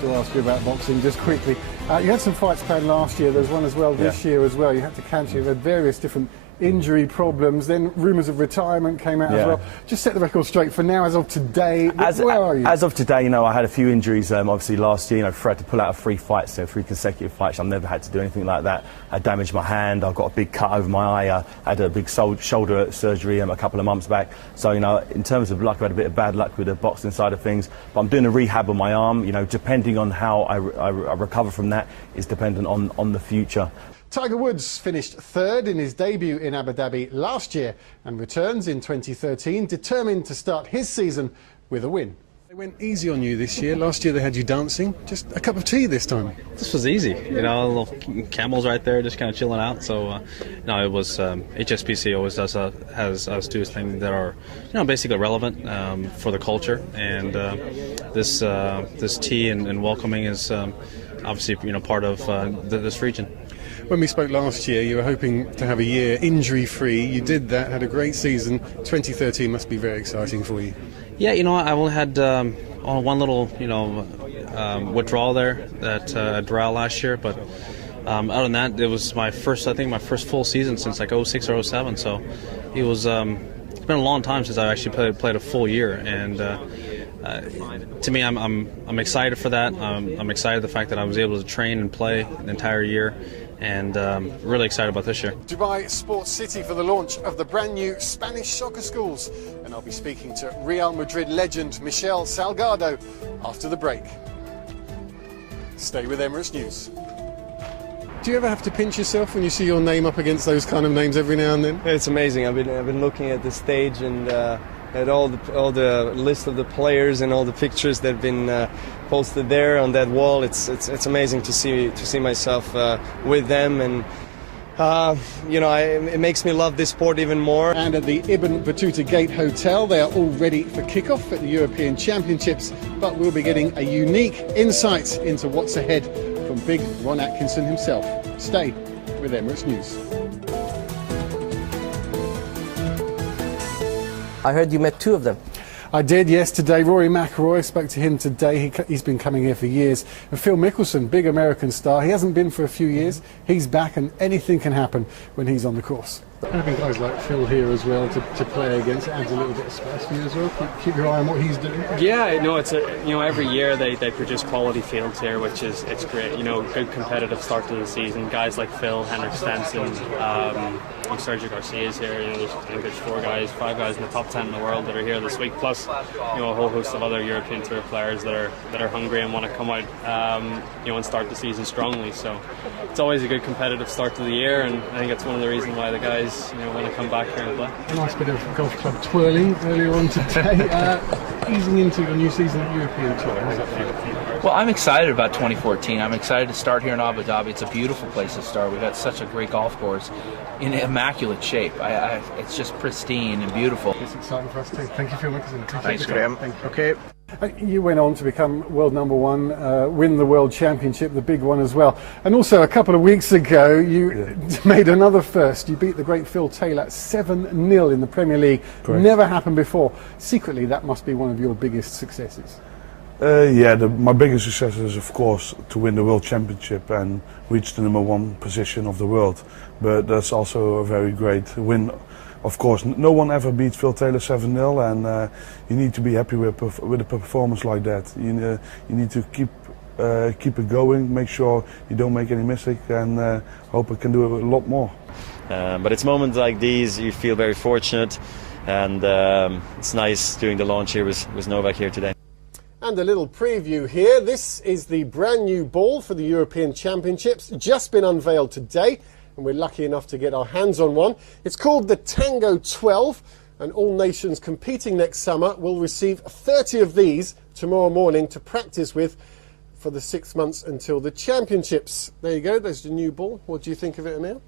have to ask you about boxing just quickly. You had some fights planned last year. There's one as well this year as well. You had to cancel. You've had various different injury problems. Then rumours of retirement came out as well. Just set the record straight for now. As of today, where are you? As of today, you know, I had a few injuries. Obviously, last year, you know, Fred had to pull out of 3 fights, so 3 consecutive fights. I've never had to do anything like that. I damaged my hand. I've got a big cut over my eye. I had a big shoulder surgery a couple of months back. So, you know, in terms of luck, I had a bit of bad luck with the boxing side of things. But I'm doing a rehab on my arm. You know, depending on how I recover from that is dependent on the future. Tiger Woods finished 3rd in his debut in Abu Dhabi last year and returns in 2013, determined to start his season with a win. They went easy on you this year. Last year they had you dancing. Just a cup of tea this time. This was easy, you know, little camels right there just kind of chilling out. So, no, it was HSBC always has us do things that are, you know, basically relevant for the culture. And this tea and welcoming is obviously, you know, part of this region. When we spoke last year, you were hoping to have a year injury-free. You did that, had a great season. 2013 must be very exciting for you. Yeah, you know, I only had one little, you know, withdrawal there at Doral last year, but other than that, it was my first full season since like 06 or 07. So it was it's been a long time since I actually played a full year, and to me, I'm excited for that. I'm excited the fact that I was able to train and play the entire year. And really excited about this year. Dubai Sports City for the launch of the brand new Spanish soccer schools. And I'll be speaking to Real Madrid legend Michel Salgado after the break. Stay with Emirates News. Do you ever have to pinch yourself when you see your name up against those kind of names every now and then? It's amazing. I've been looking at the stage and at all the list of the players and all the pictures that have been posted there on that wall. It's amazing to see myself with them, and you know, it makes me love this sport even more. And at the Ibn Battuta Gate Hotel, they are all ready for kick-off at the European Championships, but we'll be getting a unique insight into what's ahead from big Ron Atkinson himself. Stay with Emirates News. I heard you met 2 of them. I did, yes, today. Rory McIlroy, spoke to him today. He's been coming here for years. And Phil Mickelson, big American star. He hasn't been for a few years. He's back, and anything can happen when he's on the course. Having guys like Phil here as well to play against adds a little bit of spice for you as well. Keep your eye on what he's doing. Yeah, no, it's every year they produce quality fields here, which is great. You know, good competitive start to the season. Guys like Phil, Henrik Stenson, Sergio Garcia's here. You know, there's 5 guys in the top 10 in the world that are here this week. Plus, you know, a whole host of other European Tour players that are hungry and want to come out, you know, and start the season strongly. So it's always a good competitive start to the year, and I think it's one of the reasons why the guys, you know, want to come back here and play. A nice bit of golf club twirling earlier on today. Easing into your new season at European Tour. How does that feel? Well, I'm excited about 2014. I'm excited to start here in Abu Dhabi. It's a beautiful place to start. We've got such a great golf course in immaculate shape. It's just pristine and beautiful. It's exciting for us too. Thank you, Phil Mickelson. Thanks, Graham. Okay. You went on to become world #1, win the World Championship, the big one as well. And also a couple of weeks ago, you made another first. You beat the great Phil Taylor 7-0 in the Premier League. Correct. Never happened before. Secretly, that must be one of your biggest successes. Yeah, my biggest success is, of course, to win the World Championship and reach the #1 position of the world. But that's also a very great win. Of course, no one ever beats Phil Taylor 7-0, and you need to be happy with a performance like that. You need to keep it going, make sure you don't make any mistakes, and hope I can do a lot more. But it's moments like these you feel very fortunate, and it's nice doing the launch here with Novak here today. And a little preview here. This is the brand new ball for the European Championships, just been unveiled today, and we're lucky enough to get our hands on one. It's called the Tango 12, and all nations competing next summer will receive 30 of these tomorrow morning to practice with for the 6 months until the championships. There you go, there's the new ball. What do you think of it, Emil?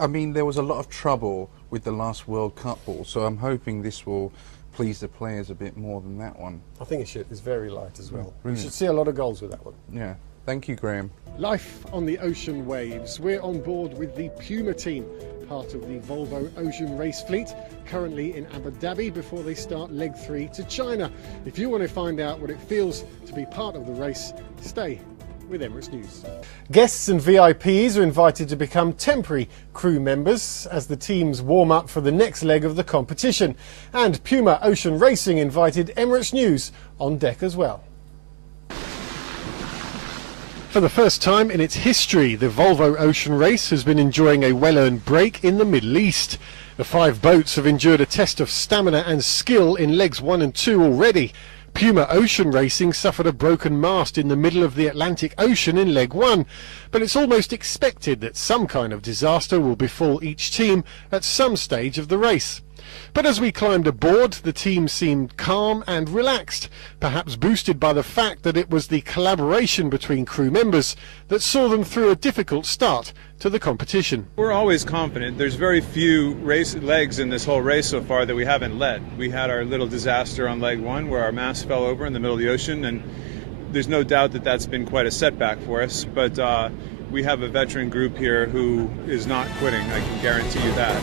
I mean, there was a lot of trouble with the last World Cup ball, so I'm hoping this will please the players a bit more than that one. I think it should. It's very light as well. Brilliant. You should see a lot of goals with that one. Yeah. Thank you, Graham. Life on the ocean waves. We're on board with the Puma team, part of the Volvo Ocean Race fleet, currently in Abu Dhabi before they start leg 3 to China. If you want to find out what it feels to be part of the race, stay with Emirates News. Guests and VIPs are invited to become temporary crew members as the teams warm up for the next leg of the competition. And Puma Ocean Racing invited Emirates News on deck as well. For the first time in its history, the Volvo Ocean Race has been enjoying a well-earned break in the Middle East. The 5 boats have endured a test of stamina and skill in legs 1 and 2 already. Puma Ocean Racing suffered a broken mast in the middle of the Atlantic Ocean in leg 1, but it's almost expected that some kind of disaster will befall each team at some stage of the race. But as we climbed aboard, the team seemed calm and relaxed, perhaps boosted by the fact that it was the collaboration between crew members that saw them through a difficult start to the competition. We're always confident. There's very few race legs in this whole race so far that we haven't led. We had our little disaster on leg 1 where our mast fell over in the middle of the ocean, and there's no doubt that that's been quite a setback for us, but we have a veteran group here who is not quitting, I can guarantee you that.